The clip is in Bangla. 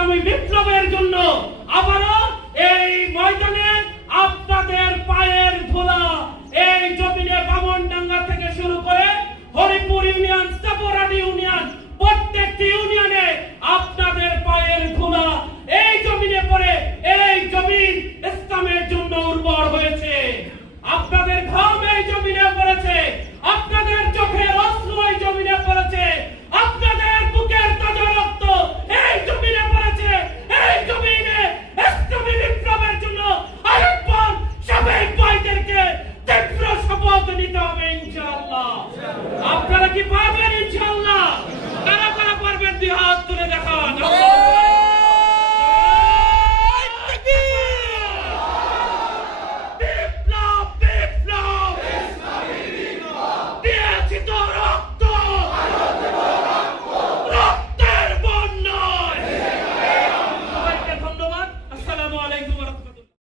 ইসলামী বিপ্লবের জন্য আবারও এই ময়দানে আপনাদের পায়ের ধুলা এই জমিনে বামনডাঙ্গা থেকে শুরু করে হরিপুর ইউনিয়ন, চাপরাডি ইউনিয়ন